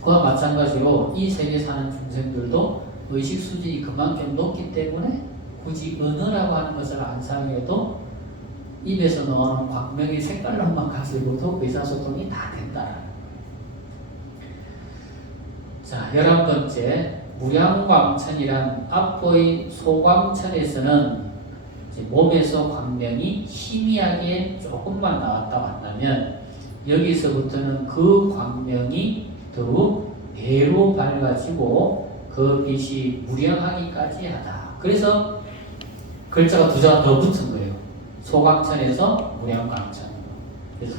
그와 마찬가지로 이 세계에 사는 중생들도 의식 수준이 그만큼 높기 때문에 굳이 언어라고 하는 것을 안 사용해도 입에서 나오는 광명의 색깔로만 가지고도 의사소통이 다 된다라는 거예요. 자, 11번째, 무량광천이란 앞의 소광천에서는 몸에서 광명이 희미하게 조금만 나왔다고 한다면 여기서부터는 그 광명이 더욱 배로 밝아지고 그 빛이 무량하기까지 하다. 그래서 글자가 두 자가 더 붙은 거예요. 소광천에서 무량광천. 그래서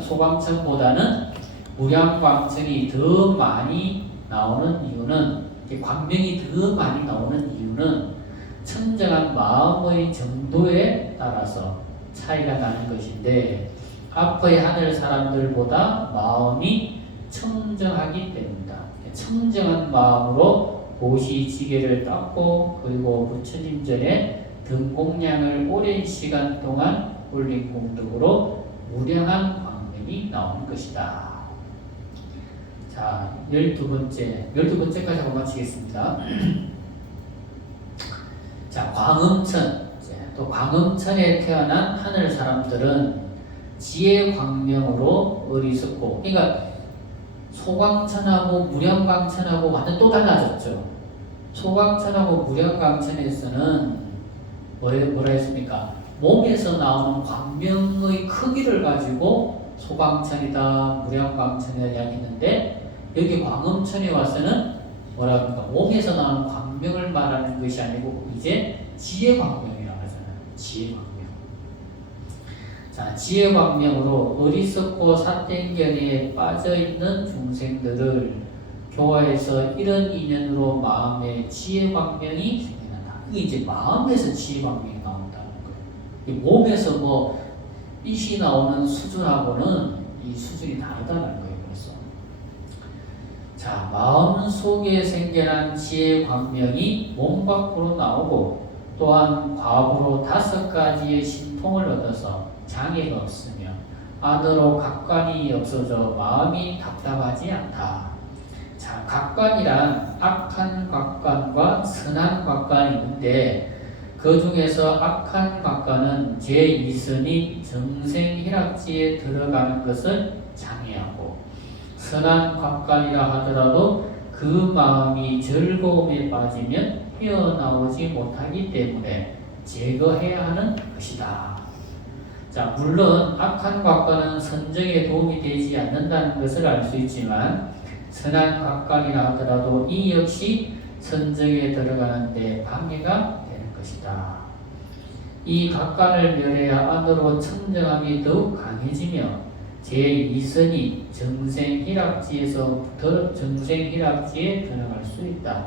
소광천보다는 무량광천이 더 많이 나오는 이유는, 광명이 더 많이 나오는 이유는 청정한 마음의 정도에 따라서 차이가 나는 것인데, 앞의 하늘 사람들보다 마음이 청정하기 때문이다. 청정한 마음으로 보시지게를 닦고 그리고 부처님 전에 등공량을 오랜 시간 동안 올린功德으로 무량한 광명이 나오는 것이다. 자, 12번째까지 한번 마치겠습니다. 자, 광음천. 또 광음천에 태어난 하늘 사람들은 지혜 광명으로 어리석고, 그러니까 소광천하고 무량광천하고 완전 또 달라졌죠. 소광천하고 무량광천에서는 뭐라 했습니까? 몸에서 나오는 광명의 크기를 가지고 소광천이다, 무량광천이다 이야기했는데, 여기 광음천에 와서는 뭐라 합니까? 몸에서 나오는 광명을 말하는 것이 아니고 이제 지혜 광명이라고 하잖아요. 지혜 광명. 자, 지혜 광명으로 어리석고 사땡견에 빠져있는 중생들을 교화해서 이런 인연으로 마음에 지혜 광명이 생겨난다. 이게 이제 마음에서 지혜 광명이 나온다는 거예요. 몸에서 뭐 빛이 나오는 수준하고는 이 수준이 다르다는 거예요. 그래서 자, 마음 속에 생겨난 지혜 광명이 몸 밖으로 나오고, 또한 과부로 5가지의 신통을 얻어서 장애가 없으며 안으로 각관이 없어져 마음이 답답하지 않다. 자, 각관이란 악한 각관과 선한 각관이 있는데, 그 중에서 악한 각관은 제2선이 정생희락지에 들어가는 것을 장애하고, 선한 각관이라 하더라도 그 마음이 즐거움에 빠지면 헤어나오지 못하기 때문에 제거해야 하는 것이다. 자, 물론 악한 각관은 선정에 도움이 되지 않는다는 것을 알 수 있지만, 선한 각관이라 하더라도 이 역시 선정에 들어가는데 방해가 되는 것이다. 이 각관을 멸해야 안으로 청정함이 더욱 강해지며 제2선이 정생희락지에서부터 정생희락지에 들어갈 수 있다.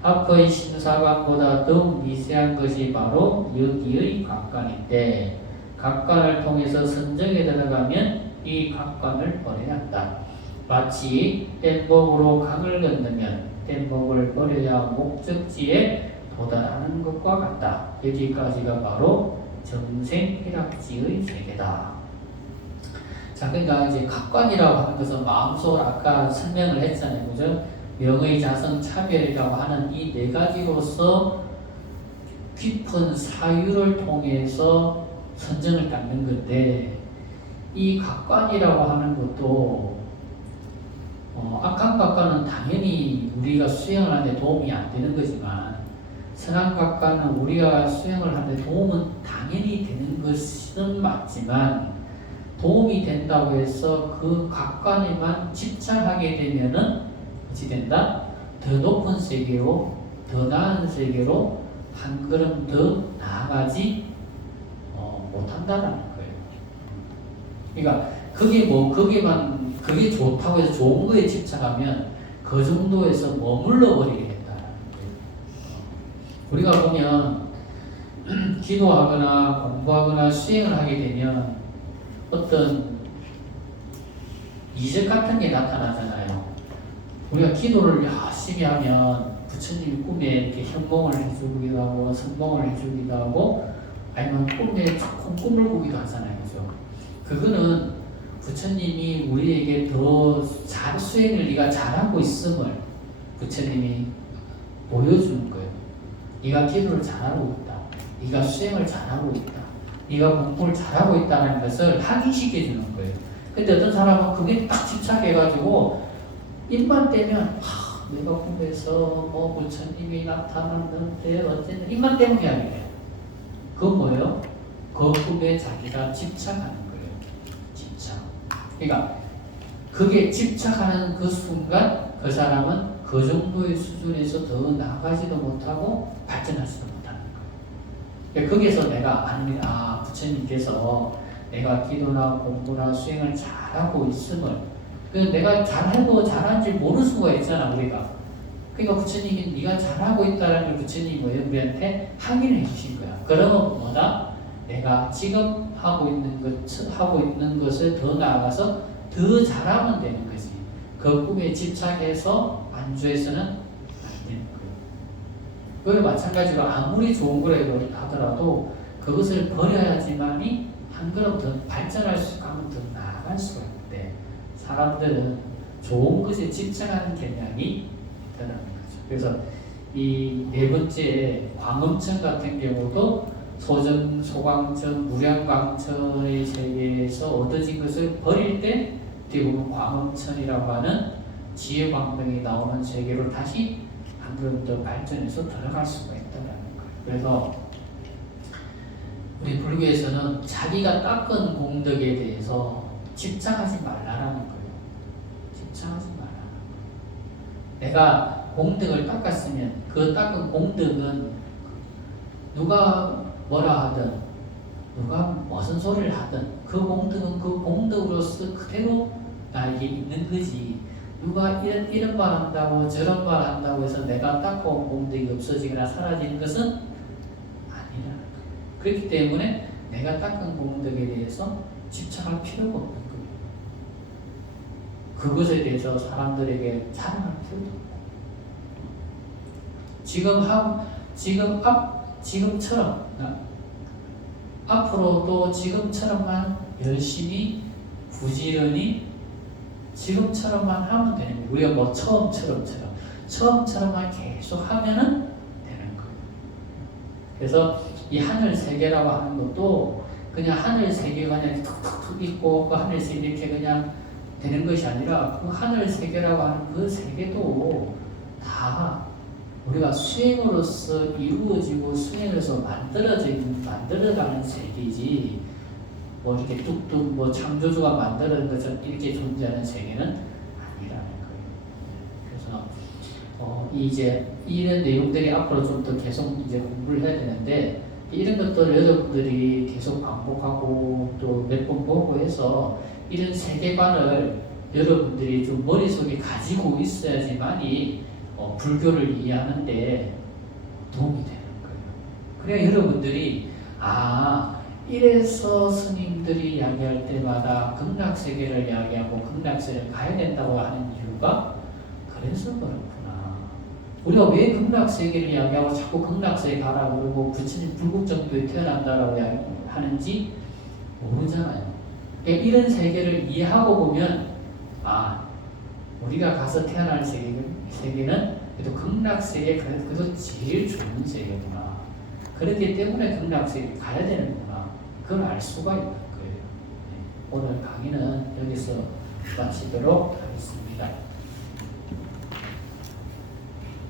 앞의 심사관보다 더욱 미세한 것이 바로 여기의 각관인데, 각관을 통해서 선정에 들어가면 이 각관을 버려야 한다. 마치 뗏목으로 강을 건너면 뗏목을 버려야 목적지에 도달하는 것과 같다. 여기까지가 바로 정생희락지의 세계다. 자, 그러니까 이제 각관이라고 하는 것은 마음속으로 아까 설명을 했잖아요. 그죠? 명의, 자성, 차별이라고 하는 이 4가지로서 깊은 사유를 통해서 선정을 닦는 건데, 이 각관이라고 하는 것도 악한 각관은 당연히 우리가 수행을 하는데 도움이 안 되는 거지만, 선한 각관은 우리가 수행을 하는데 도움은 당연히 되는 것은 맞지만, 도움이 된다고 해서 그 각관에만 집착하게 되면은 어찌 된다? 더 높은 세계로, 더 나은 세계로 한 걸음 더 나아가지 못한다라는 거예요. 그러니까 그게 좋다고 해서 좋은 거에 집착하면 그 정도에서 머물러 버리게 된다는 거예요. 우리가 보면 기도하거나 공부하거나 수행을 하게 되면 어떤 이적 같은 게 나타나잖아요. 우리가 기도를 열심히 하면 부처님이 꿈에 이렇게 현몽을 해주기도 하고 선몽을 해주기도 하고 아니면 꿈에 조금 꿈을 꾸기도 하잖아요. 그죠? 그거는 부처님이 우리에게 더 잘 수행을 네가 잘하고 있음을 부처님이 보여주는 거예요. 네가 기도를 잘하고 있다. 네가 수행을 잘하고 있다. 네가 공부를 잘하고 있다는 것을 확인시켜주는 거예요. 근데 어떤 사람은 그게 딱 집착해가지고 입만 떼면 내가 꿈에서 뭐 부처님이 나타났는데 어쨌든 입만 떼면 이야기해요. 그건 뭐예요? 그 꿈에 자기가 집착하는 거예요. 집착. 그러니까 그게 집착하는 그 순간 그 사람은 그 정도의 수준에서 더 나아가지도 못하고 발전하지도 못하는 거예요. 그러니까 거기서 내가 부처님께서 내가 기도나 공부나 수행을 잘하고 있음을 내가 잘하고 잘한지 모를 수가 있잖아 우리가. 그러니까 부처님이 네가 잘하고 있다는 걸 부처님이 우리한테 확인해 주신 거야. 그러면 뭐다? 내가 지금 하고 있는 것을 더 나아가서 더 잘하면 되는 거지. 그 꿈에 집착해서 안주해서는 안 되는 거예요. 그걸 마찬가지로 아무리 좋은 거라고 하더라도 그것을 버려야지만이 한 걸음 더 발전할 수 있고 더 나아갈 수가 있는데 사람들은 좋은 것에 집착하는 경향이 있다는 거죠. 그래서 이 네 번째 광음천 같은 경우도 소정, 소광천, 무량광천의 세계에서 얻어진 것을 버릴 때 대부분 광음천이라고 하는 지혜광명이 나오는 세계로 다시 한 걸음 더 발전해서 들어갈 수가 있다는 거예요. 그래서 우리 불교에서는 자기가 닦은 공덕에 대해서 집착하지 말라라는 거예요. 집착하지 말라는 거예요. 내가 공덕을 닦았으면 그 닦은 공덕은 누가 뭐라 하든 누가 무슨 소리를 하든 그 공덕은 그 공덕으로서 그대로 나에게 있는 거지. 누가 이런 말 한다고 저런 말 한다고 해서 내가 닦아온 공덕이 없어지거나 사라지는 것은 아니라는 거예요. 그렇기 때문에 내가 닦은 공덕에 대해서 집착할 필요가 없는 거예요. 그것에 대해서 사람들에게 자랑할 필요도 없고 지금처럼 앞으로도 지금처럼만 열심히 부지런히 지금처럼만 하면 되는 거예요. 우리가 뭐 처음처럼만 계속 하면은 되는 거예요. 그래서 이 하늘 세계라고 하는 것도 그냥 하늘 세계가 그냥 툭툭툭 있고 그 하늘 세계 이렇게 그냥 되는 것이 아니라 그 하늘 세계라고 하는 그 세계도 다 우리가 수행으로서 이루어지고 수행에서 만들어가는 세계지 뭐 이렇게 뚝뚝 뭐 창조주가 만드는 것처럼 이렇게 존재하는 세계는 아니라는 거예요. 그래서 이제 이런 내용들이 앞으로 좀 더 계속 이제 공부를 해야 되는데 이런 것들 여러분들이 계속 반복하고 또 몇 번 보고 해서 이런 세계관을 여러분들이 좀 머릿속에 가지고 있어야지만이 불교를 이해하는데 도움이 되는 거예요. 그래야 여러분들이 이래서 스님들이 이야기할 때마다 극락세계를 이야기하고 극락세계를 가야 된다고 하는 이유가 그래서 그렇구나. 우리가 왜 극락세계를 이야기하고 자꾸 극락세계 가라고 그러고 부처님 불국정도에 태어난다라고 하는지 모르잖아요. 그러니까 이런 세계를 이해하고 보면 우리가 가서 태어날 세계는 그래도 극락세계 그래도 제일 좋은 세계구나. 그렇기 때문에 극락세계 가야 되는구나. 그걸 알 수가 있는 거예요. 오늘 강의는 여기서 마치도록 하겠습니다.